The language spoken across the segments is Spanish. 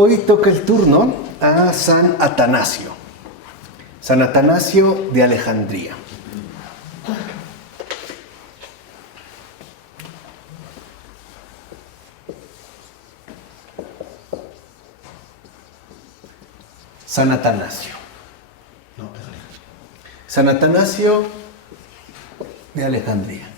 hoy toca el turno a San Atanasio. San Atanasio de Alejandría. San Atanasio. San Atanasio de Alejandría.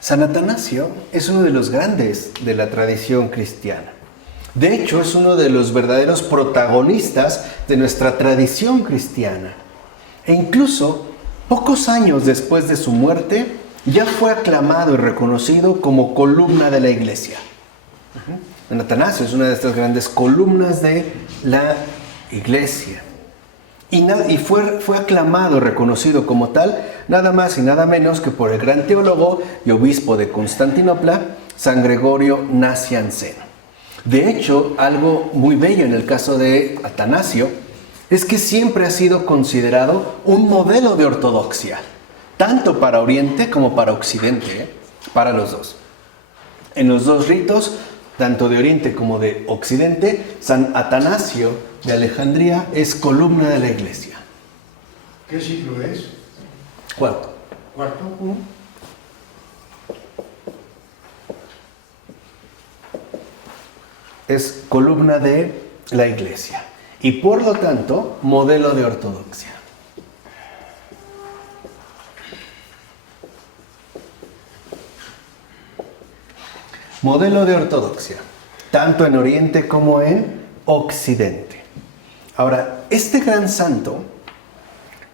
San Atanasio es uno de los grandes de la tradición cristiana. De hecho, es uno de los verdaderos protagonistas de nuestra tradición cristiana. E incluso, pocos años después de su muerte, ya fue aclamado y reconocido como columna de la Iglesia. San Atanasio es una de estas grandes columnas de la Iglesia. Y fue aclamado y reconocido como tal, nada más y nada menos que por el gran teólogo y obispo de Constantinopla, San Gregorio Nacianceno. De hecho, algo muy bello en el caso de Atanasio es que siempre ha sido considerado un modelo de ortodoxia, tanto para Oriente como para Occidente, para los dos. En los dos ritos, tanto de Oriente como de Occidente, San Atanasio de Alejandría es columna de la Iglesia. ¿Qué siglo es? Cuarto. ¿Cuarto? Es columna de la Iglesia y por lo tanto modelo de ortodoxia. Modelo de ortodoxia, tanto en Oriente como en Occidente. Ahora, este gran santo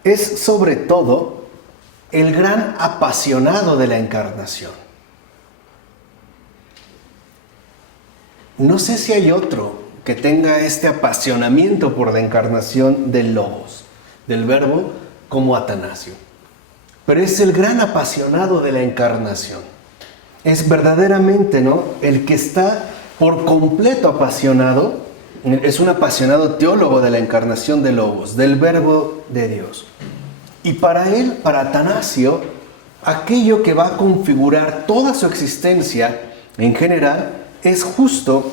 es sobre todo el gran apasionado de la encarnación. No sé si hay otro que tenga este apasionamiento por la encarnación del Logos, del Verbo, como Atanasio. Pero es el gran apasionado de la encarnación. Es verdaderamente, ¿no?, el que está por completo apasionado, es un apasionado teólogo de la encarnación del Logos, del Verbo de Dios. Y para él, para Atanasio, aquello que va a configurar toda su existencia en general es justo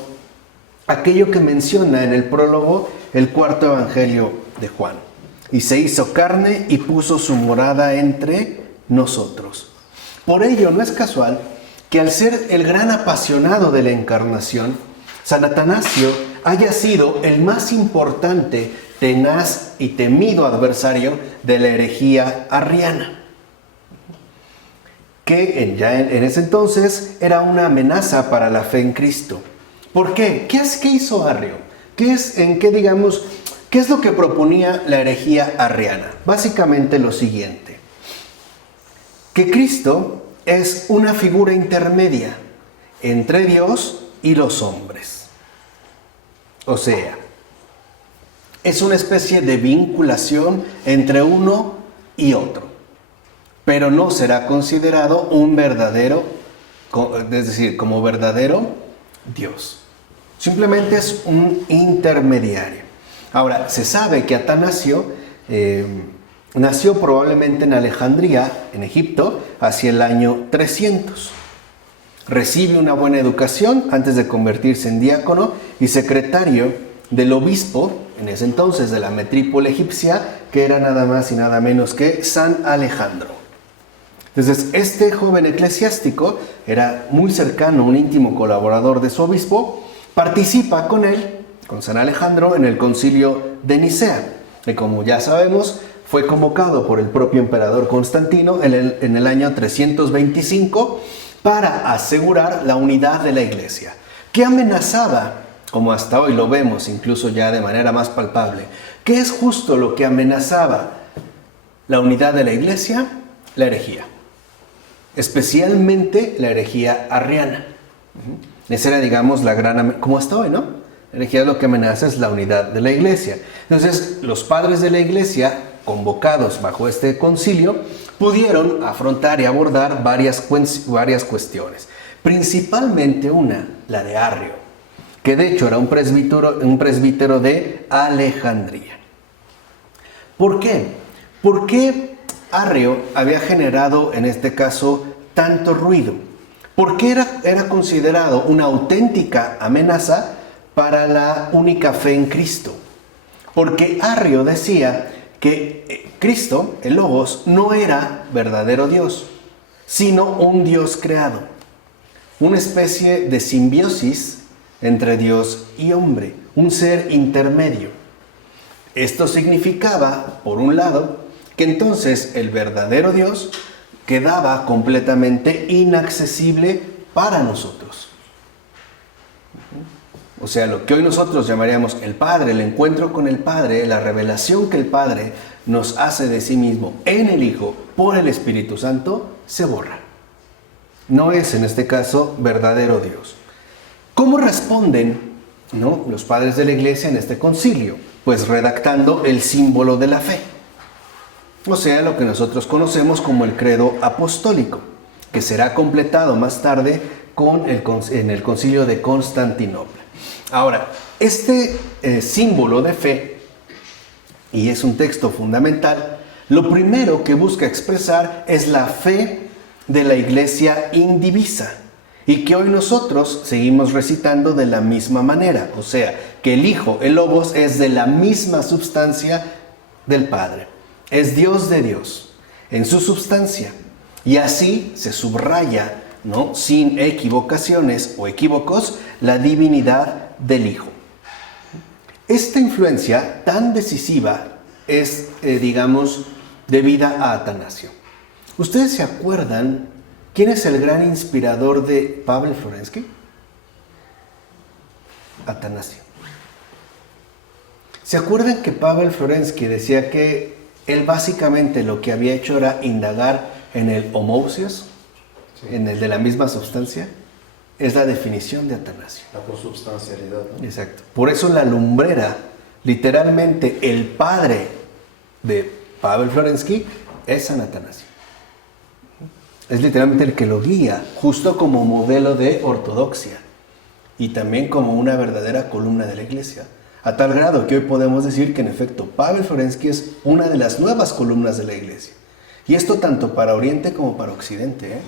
aquello que menciona en el prólogo el cuarto evangelio de Juan. Y se hizo carne y puso su morada entre nosotros. Por ello, no es casual que al ser el gran apasionado de la encarnación, San Atanasio haya sido el más importante, tenaz y temido adversario de la herejía arriana, que ya en ese entonces era una amenaza para la fe en Cristo. ¿Por qué? ¿Qué hizo Arrio? ¿Qué es lo que proponía la herejía arriana? Básicamente lo siguiente: que Cristo es una figura intermedia entre Dios y los hombres. O sea, es una especie de vinculación entre uno y otro, pero no será considerado un verdadero, es decir, como verdadero Dios. Simplemente es un intermediario. Ahora, se sabe que Atanasio nació probablemente en Alejandría, en Egipto, hacia el año 300. Recibe una buena educación antes de convertirse en diácono y secretario del obispo, en ese entonces, de la metrópoli egipcia, que era nada más y nada menos que San Alejandro. Entonces, este joven eclesiástico era muy cercano, un íntimo colaborador de su obispo, participa con él, con San Alejandro, en el concilio de Nicea, que, como ya sabemos, fue convocado por el propio emperador Constantino en el año 325 para asegurar la unidad de la Iglesia, que amenazaba, como hasta hoy lo vemos incluso ya de manera más palpable, ¿qué es justo lo que amenazaba la unidad de la Iglesia? La herejía, especialmente la herejía arriana. Esa era, digamos, la gran, como hasta hoy, ¿no? La herejía lo que amenaza es la unidad de la Iglesia. Entonces, los padres de la Iglesia, convocados bajo este concilio, pudieron afrontar y abordar varias cuestiones. Principalmente una, la de Arrio, que de hecho era un presbítero de Alejandría. ¿Por qué? ¿Por qué Arrio había generado, en este caso, tanto ruido? porque era considerado una auténtica amenaza para la única fe en Cristo. Porque Arrio decía que Cristo, el Logos, no era verdadero Dios, sino un Dios creado, una especie de simbiosis entre Dios y hombre, un ser intermedio. Esto significaba, por un lado, que entonces el verdadero Dios quedaba completamente inaccesible para nosotros. O sea, lo que hoy nosotros llamaríamos el Padre, el encuentro con el Padre, la revelación que el Padre nos hace de sí mismo en el Hijo por el Espíritu Santo, se borra. No es, en este caso, verdadero Dios. ¿Cómo responden, los padres de la Iglesia en este concilio? Pues redactando el símbolo de la fe. O sea, lo que nosotros conocemos como el credo apostólico, que será completado más tarde en el concilio de Constantinopla. Ahora, este símbolo de fe, y es un texto fundamental, lo primero que busca expresar es la fe de la Iglesia indivisa, y que hoy nosotros seguimos recitando de la misma manera. O sea, que el Hijo, el Logos, es de la misma substancia del Padre. Es Dios de Dios, en su substancia. Y así se subraya, sin equivocaciones o equívocos, la divinidad del Hijo. Esta influencia tan decisiva es, debida a Atanasio. ¿Ustedes se acuerdan quién es el gran inspirador de Pavel Florensky? Atanasio. ¿Se acuerdan que Pavel Florensky decía que él básicamente lo que había hecho era indagar en el homousios, sí, en el de la misma sustancia? Es la definición de Atanasio. La consubstancialidad, ¿no? Exacto. Por eso la lumbrera, literalmente el padre de Pavel Florensky, es San Atanasio. Es literalmente el que lo guía, justo como modelo de ortodoxia y también como una verdadera columna de la Iglesia. A tal grado que hoy podemos decir que en efecto Pavel Florensky es una de las nuevas columnas de la Iglesia. Y esto tanto para Oriente como para Occidente.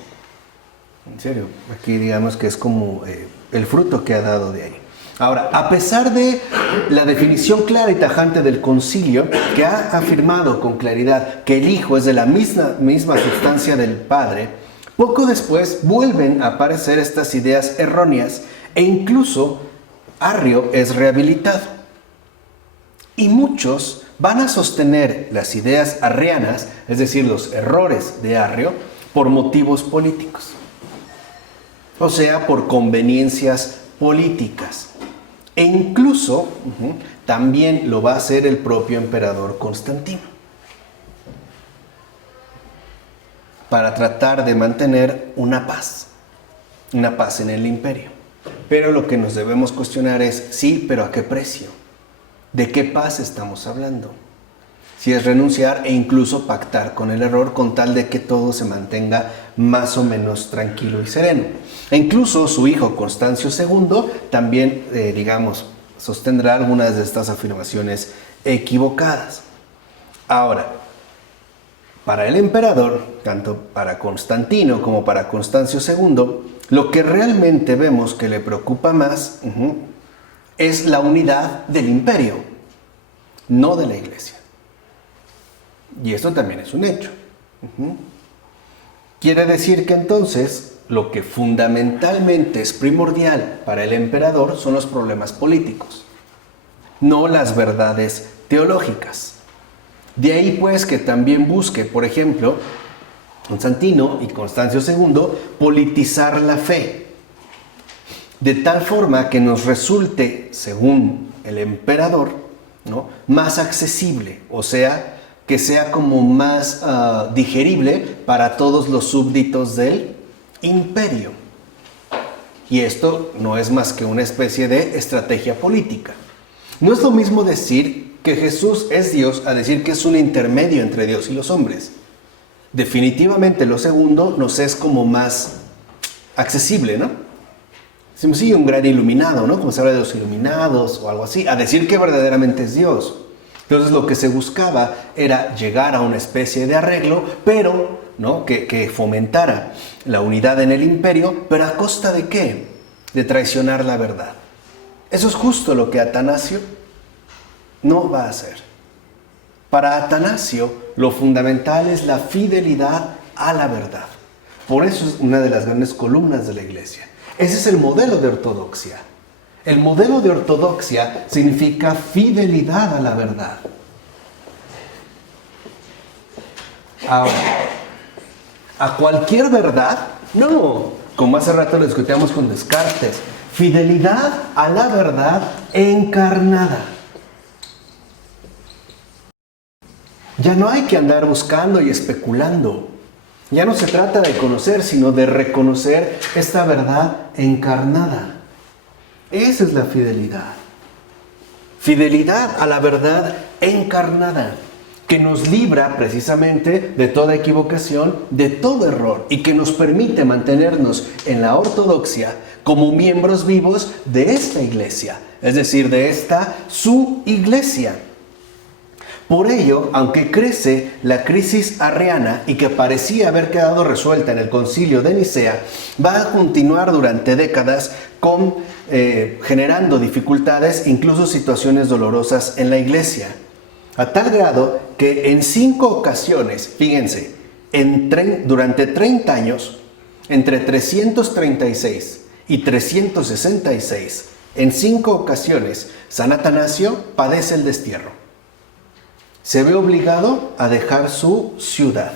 En serio, aquí digamos que es como el fruto que ha dado de ahí. Ahora, a pesar de la definición clara y tajante del concilio, que ha afirmado con claridad que el Hijo es de la misma sustancia del Padre, poco después vuelven a aparecer estas ideas erróneas e incluso Arrio es rehabilitado. Y muchos van a sostener las ideas arrianas, es decir, los errores de Arrio, por motivos políticos. O sea, por conveniencias políticas. E incluso también lo va a hacer el propio emperador Constantino, para tratar de mantener una paz en el imperio. Pero lo que nos debemos cuestionar es, sí, pero ¿a qué precio? ¿De qué paz estamos hablando? Si es renunciar e incluso pactar con el error con tal de que todo se mantenga más o menos tranquilo y sereno. E incluso su hijo Constancio II también, sostendrá algunas de estas afirmaciones equivocadas. Ahora, para el emperador, tanto para Constantino como para Constancio II, lo que realmente vemos que le preocupa más es la unidad del imperio, no de la Iglesia. Y esto también es un hecho. Quiere decir que entonces lo que fundamentalmente es primordial para el emperador son los problemas políticos, no las verdades teológicas. De ahí pues que también busque, por ejemplo, Constantino y Constancio II, politizar la fe, de tal forma que nos resulte, según el emperador, más accesible, o sea, que sea como más digerible para todos los súbditos del imperio. Y esto no es más que una especie de estrategia política. No es lo mismo decir que Jesús es Dios a decir que es un intermedio entre Dios y los hombres. Definitivamente lo segundo nos es como más accesible, ¿no? Decimos, sí, un gran iluminado, ¿no? Como se habla de los iluminados o algo así, a decir que verdaderamente es Dios. Entonces lo que se buscaba era llegar a una especie de arreglo, pero ¿no? Que fomentara la unidad en el imperio, pero ¿a costa de qué? De traicionar la verdad. Eso es justo lo que Atanasio no va a hacer. Para Atanasio, lo fundamental es la fidelidad a la verdad. Por eso es una de las grandes columnas de la Iglesia. Ese es el modelo de ortodoxia. El modelo de ortodoxia significa fidelidad a la verdad. Ahora, ¿a cualquier verdad? No, como hace rato lo discutíamos con Descartes. Fidelidad a la verdad encarnada. Ya no hay que andar buscando y especulando. Ya no se trata de conocer, sino de reconocer esta verdad encarnada. Esa es la fidelidad. Fidelidad a la verdad encarnada, que nos libra precisamente de toda equivocación, de todo error, y que nos permite mantenernos en la ortodoxia como miembros vivos de esta iglesia, es decir, de esta su iglesia. Por ello, aunque crece la crisis arriana y que parecía haber quedado resuelta en el concilio de Nicea, va a continuar durante décadas generando dificultades, incluso situaciones dolorosas en la iglesia. A tal grado que en 5 ocasiones, fíjense, durante 30 años, entre 336 y 366, en 5 ocasiones, San Atanasio padece el destierro. Se ve obligado a dejar su ciudad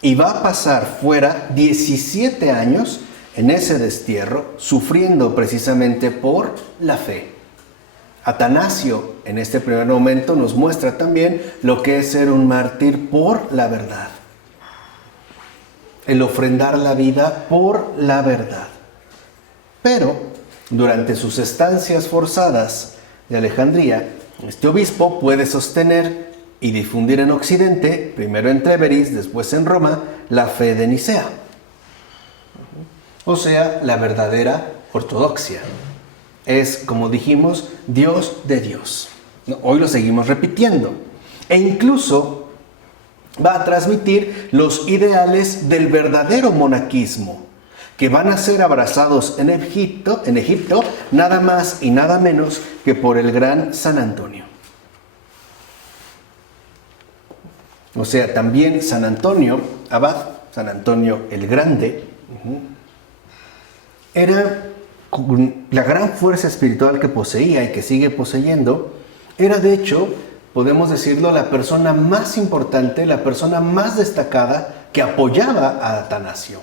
y va a pasar fuera 17 años en ese destierro, sufriendo precisamente por la fe. Atanasio, en este primer momento, nos muestra también lo que es ser un mártir por la verdad. El ofrendar la vida por la verdad. Pero, durante sus estancias forzadas de Alejandría, este obispo puede sostener y difundir en Occidente, primero en Treveris, después en Roma, la fe de Nicea. O sea, la verdadera ortodoxia. Es, como dijimos, Dios de Dios. Hoy lo seguimos repitiendo. E incluso va a transmitir los ideales del verdadero monaquismo, que van a ser abrazados en Egipto, nada más y nada menos que por el gran San Antonio. O sea, también San Antonio, abad, San Antonio el Grande, era la gran fuerza espiritual que poseía y que sigue poseyendo. Era, de hecho, podemos decirlo, la persona más importante, la persona más destacada que apoyaba a Atanasio.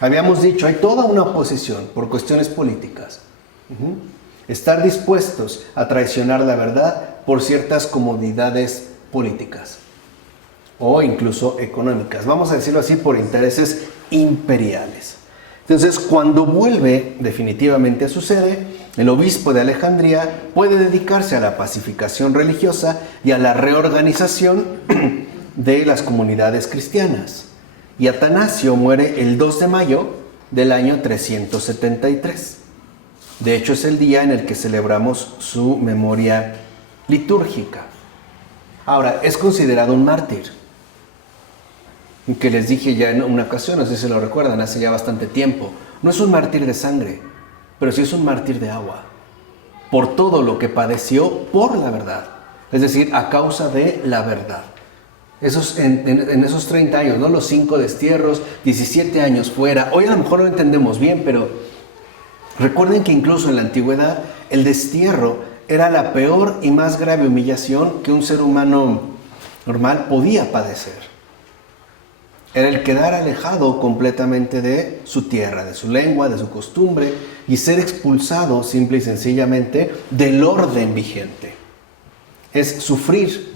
Habíamos dicho, hay toda una oposición por cuestiones políticas. Estar dispuestos a traicionar la verdad por ciertas comodidades políticas o incluso económicas. Vamos a decirlo así, por intereses imperiales. Entonces, cuando vuelve definitivamente a su sede, el obispo de Alejandría puede dedicarse a la pacificación religiosa y a la reorganización de las comunidades cristianas. Y Atanasio muere el 2 de mayo del año 373. De hecho, es el día en el que celebramos su memoria litúrgica. Ahora, es considerado un mártir, que les dije ya en una ocasión, no sé si se lo recuerdan, hace ya bastante tiempo. No es un mártir de sangre, pero sí es un mártir de agua, por todo lo que padeció por la verdad, es decir, a causa de la verdad. En esos 30 años, ¿no? Los 5 destierros, 17 años fuera. Hoy a lo mejor lo entendemos bien, pero recuerden que incluso en la antigüedad el destierro era la peor y más grave humillación que un ser humano normal podía padecer. Era el quedar alejado completamente de su tierra, de su lengua, de su costumbre, y ser expulsado simple y sencillamente del orden vigente. Es sufrir,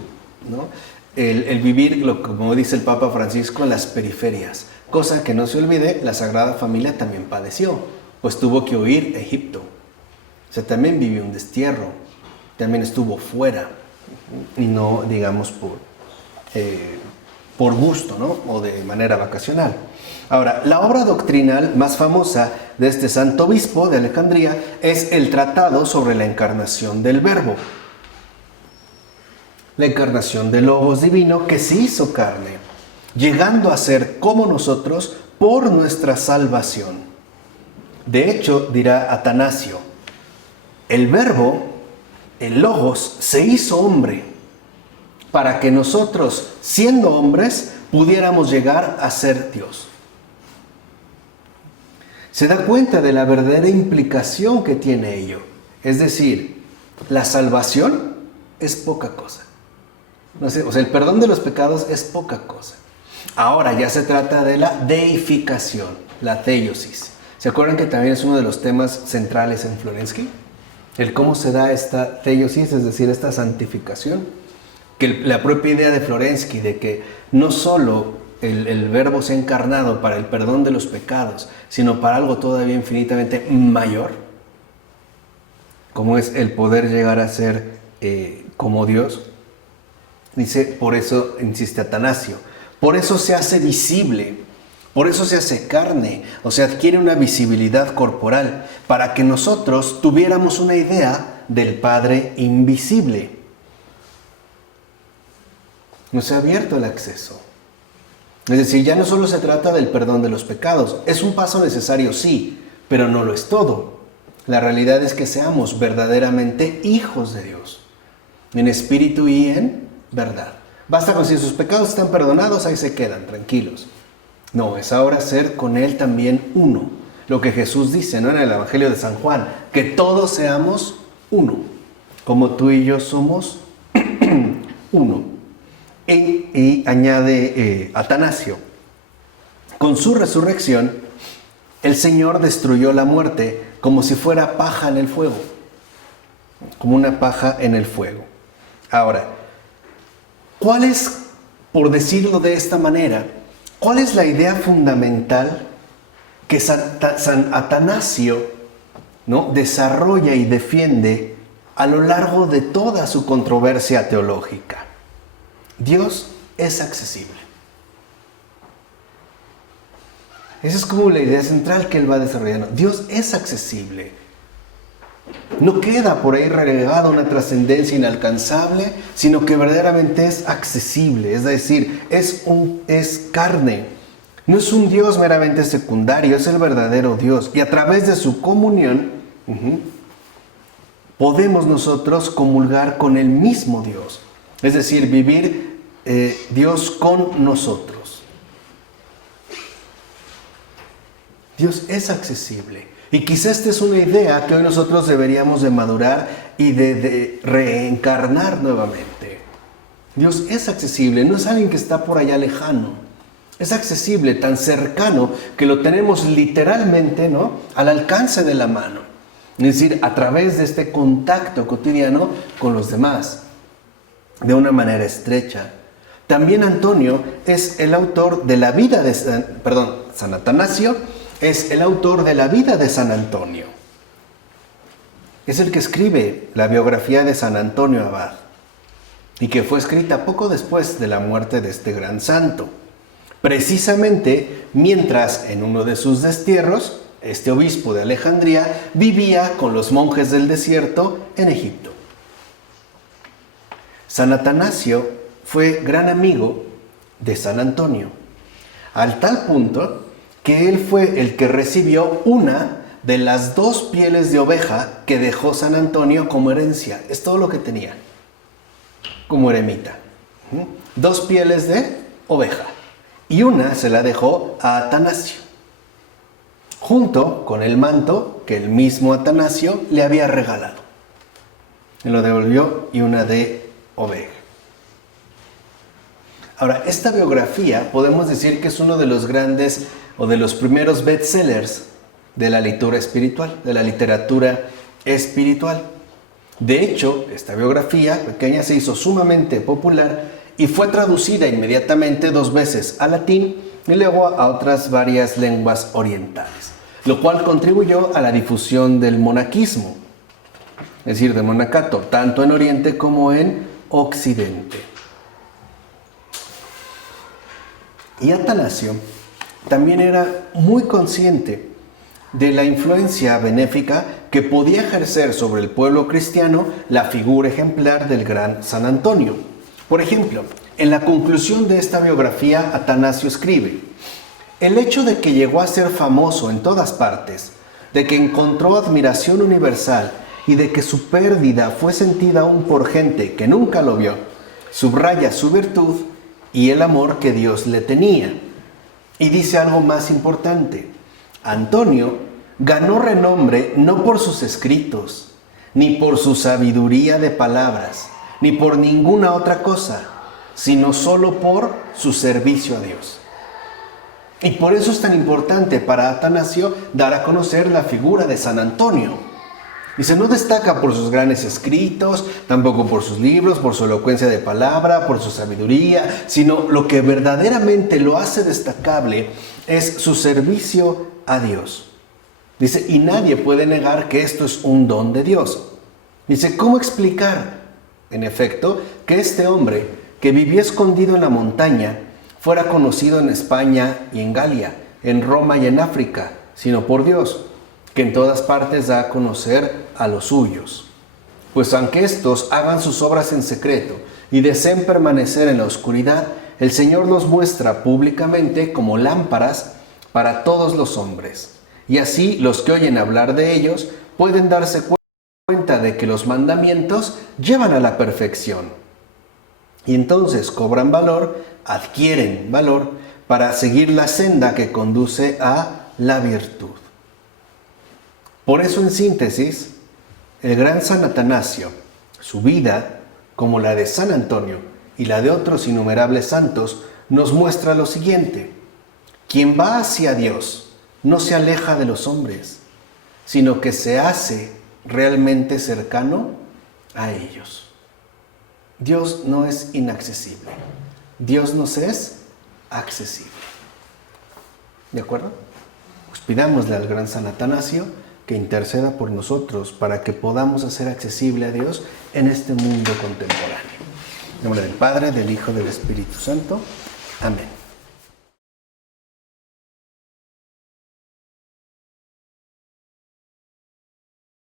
¿no? El vivir, como dice el Papa Francisco, en las periferias. Cosa que no se olvide, la Sagrada Familia también padeció, pues tuvo que huir a Egipto. O sea, también vivió un destierro, también estuvo fuera, y no, digamos, por gusto, ¿no? O de manera vacacional. Ahora, la obra doctrinal más famosa de este santo obispo de Alejandría es el Tratado sobre la Encarnación del Verbo. La encarnación del Logos divino que se hizo carne. llegando a ser como nosotros por nuestra salvación. De hecho, dirá Atanasio, el Verbo, el Logos, se hizo hombre para que nosotros, siendo hombres, pudiéramos llegar a ser Dios. Se da cuenta de la verdadera implicación que tiene ello. Es decir, la salvación es poca cosa. No sé, o sea, el perdón de los pecados es poca cosa. Ahora ya se trata de la deificación, la theiosis. ¿Se acuerdan que también es uno de los temas centrales en Florensky? El cómo se da esta theiosis, es decir, esta santificación. Que la propia idea de Florensky de que no solo el Verbo se ha encarnado para el perdón de los pecados, sino para algo todavía infinitamente mayor, como es el poder llegar a ser como Dios. Dice, por eso insiste Atanasio, por eso se hace visible, por eso se hace carne, o sea, adquiere una visibilidad corporal, para que nosotros tuviéramos una idea del Padre invisible. Nos ha abierto el acceso. Es decir, ya no solo se trata del perdón de los pecados, es un paso necesario, sí, pero no lo es todo. La realidad es que seamos verdaderamente hijos de Dios, en espíritu y en verdad. Basta con si sus pecados están perdonados, ahí se quedan, tranquilos. No, es ahora ser con Él también uno. Lo que Jesús dice, ¿no?, en el Evangelio de San Juan, que todos seamos uno, como tú y yo somos uno. Y añade Atanasio, con su resurrección, el Señor destruyó la muerte como si fuera paja en el fuego, como una paja en el fuego. Ahora, ¿cuál es, por decirlo de esta manera, cuál es la idea fundamental que San Atanasio, ¿no?, desarrolla y defiende a lo largo de toda su controversia teológica? Dios es accesible. Esa es como la idea central que él va desarrollando. Dios es accesible. No queda por ahí relegada una trascendencia inalcanzable, sino que verdaderamente es accesible. Es decir, es carne. No es un Dios meramente secundario, es el verdadero Dios. Y a través de su comunión, podemos nosotros comulgar con el mismo Dios. Es decir, vivir Dios con nosotros. Dios es accesible. Y quizá esta es una idea que hoy nosotros deberíamos de madurar y de reencarnar nuevamente. Dios es accesible, no es alguien que está por allá lejano. Es accesible, tan cercano que lo tenemos literalmente, ¿no?, al alcance de la mano. Es decir, a través de este contacto cotidiano con los demás, de una manera estrecha. También Antonio es el autor de la vida de San Atanasio es el autor de la vida de San Antonio. Es el que escribe la biografía de San Antonio Abad y que fue escrita poco después de la muerte de este gran santo. Precisamente mientras en uno de sus destierros, este obispo de Alejandría vivía con los monjes del desierto en Egipto. San Atanasio fue gran amigo de San Antonio, al tal punto que él fue el que recibió una de las 2 pieles de oveja que dejó San Antonio como herencia. Es todo lo que tenía como eremita. 2 pieles de oveja. Y una se la dejó a Atanasio, junto con el manto que el mismo Atanasio le había regalado. Me lo devolvió y una de oveja. Ahora, esta biografía podemos decir que es uno de los grandes o de los primeros bestsellers de la literatura espiritual. De hecho, esta biografía pequeña se hizo sumamente popular y fue traducida inmediatamente 2 veces al latín y luego a otras varias lenguas orientales, lo cual contribuyó a la difusión del monaquismo, es decir, del monacato, tanto en Oriente como en Occidente. Y Atanasio también era muy consciente de la influencia benéfica que podía ejercer sobre el pueblo cristiano la figura ejemplar del gran San Antonio. Por ejemplo, en la conclusión de esta biografía, Atanasio escribe: el hecho de que llegó a ser famoso en todas partes, de que encontró admiración universal y de que su pérdida fue sentida aún por gente que nunca lo vio, subraya su virtud y el amor que Dios le tenía. Y dice algo más importante: Antonio ganó renombre no por sus escritos, ni por su sabiduría de palabras, ni por ninguna otra cosa, sino solo por su servicio a Dios. Y por eso es tan importante para Atanasio dar a conocer la figura de San Antonio. Dice, no destaca por sus grandes escritos, tampoco por sus libros, por su elocuencia de palabra, por su sabiduría, sino lo que verdaderamente lo hace destacable es su servicio a Dios. Dice, y nadie puede negar que esto es un don de Dios. Dice, ¿cómo explicar, en efecto, que este hombre que vivía escondido en la montaña fuera conocido en España y en Galia, en Roma y en África, sino por Dios, que en todas partes da a conocer a los suyos? Pues aunque estos hagan sus obras en secreto y deseen permanecer en la oscuridad, el Señor los muestra públicamente como lámparas para todos los hombres. Y así los que oyen hablar de ellos pueden darse cuenta de que los mandamientos llevan a la perfección. Y entonces cobran valor, adquieren valor para seguir la senda que conduce a la virtud. Por eso, en síntesis, el gran San Atanasio, su vida, como la de San Antonio y la de otros innumerables santos, nos muestra lo siguiente: quien va hacia Dios no se aleja de los hombres, sino que se hace realmente cercano a ellos. Dios no es inaccesible, Dios nos es accesible. ¿De acuerdo? Pues pidámosle al gran San Atanasio que interceda por nosotros para que podamos hacer accesible a Dios en este mundo contemporáneo. En nombre del Padre, del Hijo y del Espíritu Santo. Amén.